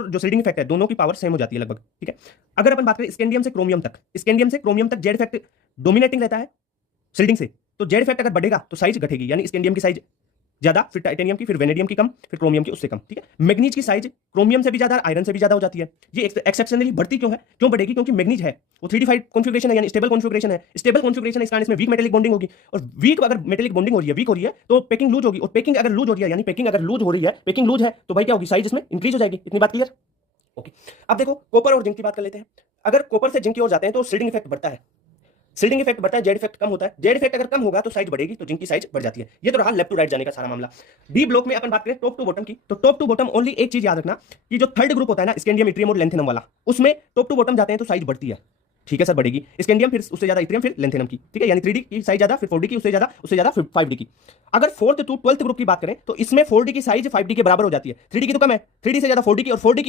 और जो seeding effect है दोनों की पावर सेम हो जाती है लगभग, ठीक है। अगर अपन बात करें स्कैंडियम से क्रोमियम तक जेड इफेक्ट डोमिनेटिंग रहता है सीडिंग से, तो जेड इफेक्ट अगर बढ़ेगा तो साइज घटेगी, यानी स्कैंडियम की साइज ज्यादा, फिर टाइटेनियम की, फिर वेनेडियम की कम, फिर क्रोमियम की उससे कम, ठीक है। मैग्नीज की साइज क्रोमियम से भी ज्यादा, आयरन से भी ज्यादा हो जाती है। ये एक्सेप्शनली बढ़ती क्यों है, क्यों बढ़ेगी, क्योंकि मैग्नीज है वो 3d5 कॉन्फ़िगरेशन है, यानी स्टेबल कॉन्फ़िगरेशन है। स्टेबल कॉन्फ़िगरेशन इस कारण इसमें वीक मेटेलिक बॉन्डिंग होगी, और वीक अगर मेटेलिक बॉन्डिंग हो रही है, वीक हो रही है तो पैकिंग लूज होगी, और पैकिंग अगर लूज हो रही है, यानी पैकिंग अगर लूज हो रही है, पैकिंग लूज है तो भाई क्या होगी, साइज इसमें इंक्रीज हो जाएगी। इतनी बात क्लियर? ओके। अब देखो कॉपर और जिंक की बात कर लेते हैं। अगर कॉपर से जिंक की ओर जाते हैं तो सीडिंग इफेक्ट बढ़ता है, सीडिंग इफेक्ट बढ़ता है, जेड इफेक्ट कम होता है। जेड इफेक्ट अगर कम होगा तो साइज बढ़ेगी, तो जिंक की साइज बढ़ जाती है। ये तो रहा लेफ्ट टू राइट जाने का सारा मामला। डी ब्लॉक में अपन बात करें टॉप टू बॉटम की, तो टॉप टू बॉटम ओनली एक चीज याद रखना कि जो थर्ड ग्रुप होता है ना, स्कैंडियम, इट्रियम और लेंथेनम वाला, उसमें टॉप टू बॉटम जाते हैं तो साइज बढ़ती है, ठीक है सर, बढ़ेगी। स्कैंडियम फिर उससे ज्यादा इट्रियम, फिर लेंथेनम की, ठीक है, यानी 3D की साइज ज्यादा, फिर 4D की उससे ज्यादा फिर 5D की। अगर फोर्थ टू 12th ग्रुप की बात करें तो इसमें 4D की साइज 5D के बराबर हो जाती है। 3D की तो कम है, 3D से ज्यादा 4D की, और 4D की